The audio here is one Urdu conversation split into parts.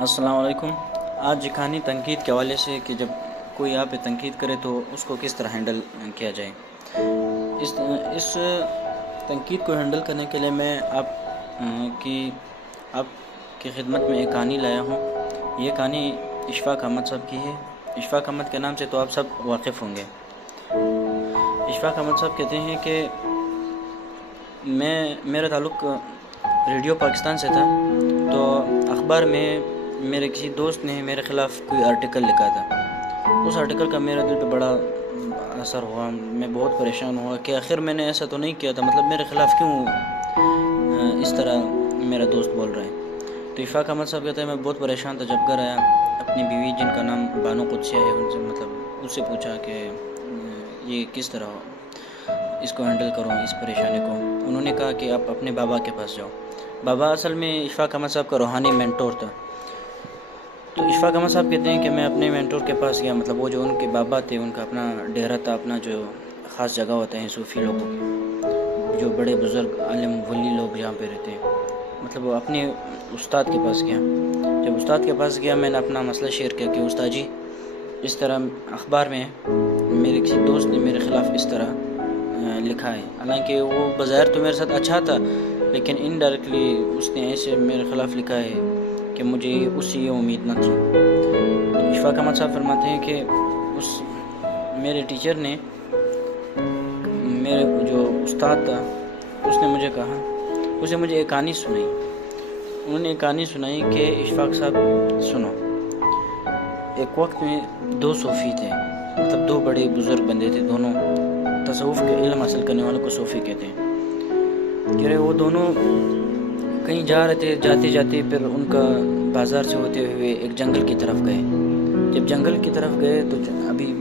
السلام علیکم۔ آج کہانی تنقید کے حوالے سے کہ جب کوئی آپ پہ تنقید کرے تو اس کو کس طرح ہینڈل کیا جائے، اس تنقید کو ہینڈل کرنے کے لیے میں آپ کی خدمت میں ایک کہانی لایا ہوں۔ یہ کہانی اشفاق احمد صاحب کی ہے۔ اشفاق احمد کے نام سے تو آپ سب واقف ہوں گے۔ اشفاق احمد صاحب کہتے ہیں کہ میرا تعلق ریڈیو پاکستان سے تھا، تو اخبار میں میرے کسی دوست نے میرے خلاف کوئی آرٹیکل لکھا تھا۔ اس آرٹیکل کا میرے دل پہ بڑا اثر ہوا، میں بہت پریشان ہوا کہ آخر میں نے ایسا تو نہیں کیا تھا، مطلب میرے خلاف کیوں اس طرح میرا دوست بول رہا ہے۔ تو اشفاق احمد صاحب کہتے ہیں میں بہت پریشان تھا، جب گھر آیا اپنی بیوی جن کا نام بانو قدسیہ ہے ان سے پوچھا کہ یہ کس طرح اس کو ہینڈل کروں، اس پریشانی کو۔ انہوں نے کہا کہ آپ اپنے بابا کے پاس جاؤ۔ بابا اصل میں اشفاق احمد صاحب کا روحانی مینٹور تھا۔ تو اشفاق احمد صاحب کہتے ہیں کہ میں اپنے مینٹور کے پاس گیا، مطلب وہ جو ان کے بابا تھے، ان کا اپنا ڈیرا تھا، اپنا جو خاص جگہ ہوتا ہے صوفی لوگوں کی، جو بڑے بزرگ عالم ولی لوگ یہاں پہ رہتے ہیں، مطلب وہ اپنے استاد کے پاس گیا۔ جب استاد کے پاس گیا میں نے اپنا مسئلہ شیئر کیا کہ استاد جی اس طرح اخبار میں میرے کسی دوست نے میرے خلاف اس طرح لکھا ہے، حالانکہ وہ بظاہر تو میرے ساتھ اچھا تھا، لیکن انڈائریکٹلی اس نے ایسے میرے خلاف لکھا ہے کہ مجھے اس سے یہ امید نہ تھی۔ تو اشفاق احمد صاحب فرماتے ہیں کہ میرے ٹیچر نے، میرے جو استاد تھا، اس نے مجھے کہا، اسے مجھے ایک کہانی سنائی۔ انہوں نے ایک کہانی سنائی کہ اشفاق صاحب سنو، ایک وقت میں دو صوفی تھے، مطلب دو بڑے بزرگ بندے تھے، دونوں تصوف کے علم حاصل کرنے والوں کو صوفی کہتے ہیں۔ کہ وہ دونوں کہیں جا رہے تھے، جاتے جاتے پھر ان کا بازار سے ہوتے ہوئے ایک جنگل کی طرف گئے۔ جب جنگل کی طرف گئے تو ابھی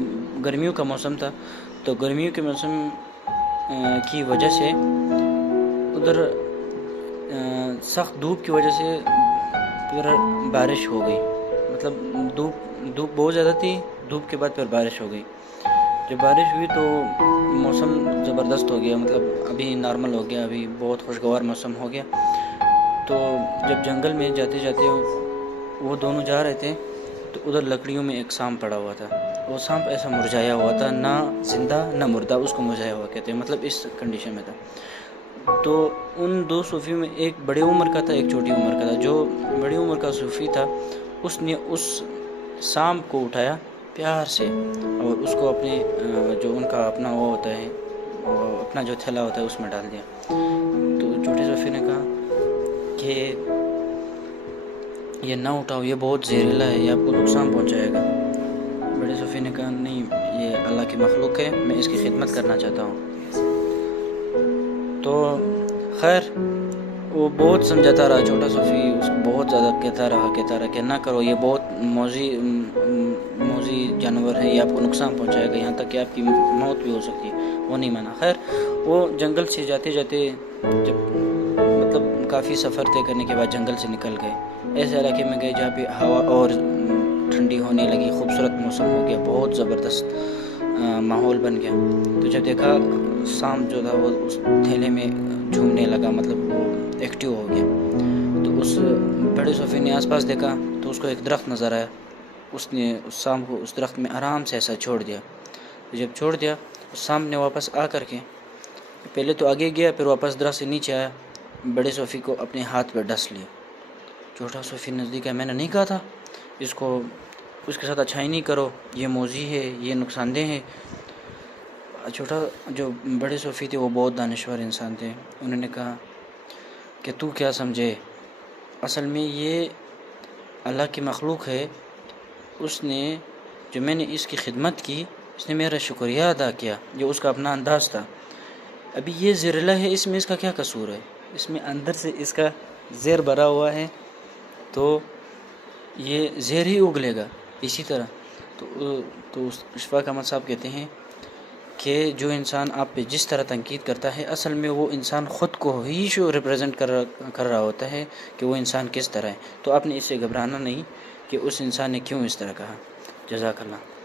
گرمیوں کا موسم تھا، تو گرمیوں کے موسم کی وجہ سے ادھر سخت دھوپ کی وجہ سے پھر بارش ہو گئی، مطلب دھوپ بہت زیادہ تھی، دھوپ کے بعد پھر بارش ہو گئی۔ جب بارش ہوئی تو موسم زبردست ہو گیا، مطلب ابھی نارمل ہو گیا، ابھی بہت خوشگوار موسم ہو گیا۔ تو جب جنگل میں جاتے جاتے وہ دونوں جا رہے تھے تو ادھر لکڑیوں میں ایک سانپ پڑا ہوا تھا۔ وہ سانپ ایسا مرجھایا ہوا تھا، نہ زندہ نہ مردہ، اس کو مرجھایا ہوا کہتے ہیں، مطلب اس کنڈیشن میں تھا۔ تو ان دو صوفیوں میں ایک بڑی عمر کا تھا، ایک چھوٹی عمر کا تھا۔ جو بڑی عمر کا صوفی تھا اس نے اس سانپ کو اٹھایا پیار سے اور اس کو اپنے جو ان کا اپنا وہ ہوتا ہے، اپنا جو تھیلا ہوتا ہے اس میں ڈال دیا۔ تو چھوٹے صوفی نے کہا کہ یہ نہ اٹھاؤ، یہ بہت زہریلا ہے، یہ آپ کو نقصان پہنچائے گا۔ بڑے صوفی نے کہا نہیں، یہ اللہ کی مخلوق ہے، میں اس کی خدمت کرنا چاہتا ہوں۔ تو خیر وہ بہت سمجھاتا رہا، چھوٹا صوفی اس کو بہت زیادہ کہتا رہا کہ نہ کرو، یہ بہت موذی جانور ہے، یہ آپ کو نقصان پہنچائے گا، یہاں تک کہ آپ کی موت بھی ہو سکتی ہے۔ وہ نہیں مانا۔ خیر وہ جنگل سے جاتے جاتے جب مطلب کافی سفر طے کرنے کے بعد جنگل سے نکل گئے، ایسے علاقے میں گئے جہاں پہ ہوا اور ٹھنڈی ہونے لگی، خوبصورت موسم ہو گیا، بہت زبردست ماحول بن گیا۔ تو جب دیکھا سانپ جو تھا وہ اس تھیلے میں جھومنے لگا، مطلب وہ ایکٹیو ہو گیا۔ تو اس بڑے صوفی نے آس پاس دیکھا تو اس کو ایک درخت نظر آیا، اس نے اس سانپ کو اس درخت میں آرام سے ایسا چھوڑ دیا۔ جب چھوڑ دیا سانپ نے واپس آ کر کے پہلے تو آگے گیا، پھر واپس درخت سے نیچے آیا، بڑے صوفی کو اپنے ہاتھ پہ ڈس لیا۔ چھوٹا صوفی نزدیک ہے، میں نے نہیں کہا تھا اس کے ساتھ اچھائی نہیں کرو، یہ موذی ہے، یہ نقصان دہ ہے۔ چھوٹا جو بڑے صوفی تھے وہ بہت دانشور انسان تھے، انہوں نے کہا کہ تو کیا سمجھے، اصل میں یہ اللہ کی مخلوق ہے، اس نے جو میں نے اس کی خدمت کی، اس نے میرا شکریہ ادا کیا، جو اس کا اپنا انداز تھا۔ ابھی یہ زہریلا ہے، اس میں اس کا کیا قصور ہے، اس میں اندر سے اس کا زہر بھرا ہوا ہے، تو یہ زہر ہی اگلے گا اسی طرح۔ تو اشفاق احمد صاحب کہتے ہیں کہ جو انسان آپ پہ جس طرح تنقید کرتا ہے، اصل میں وہ انسان خود کو ہی ریپرزینٹ کر رہا ہوتا ہے کہ وہ انسان کس طرح ہے۔ تو آپ نے اس سے گھبرانا نہیں کہ اس انسان نے کیوں اس طرح کہا۔ جزاک اللہ۔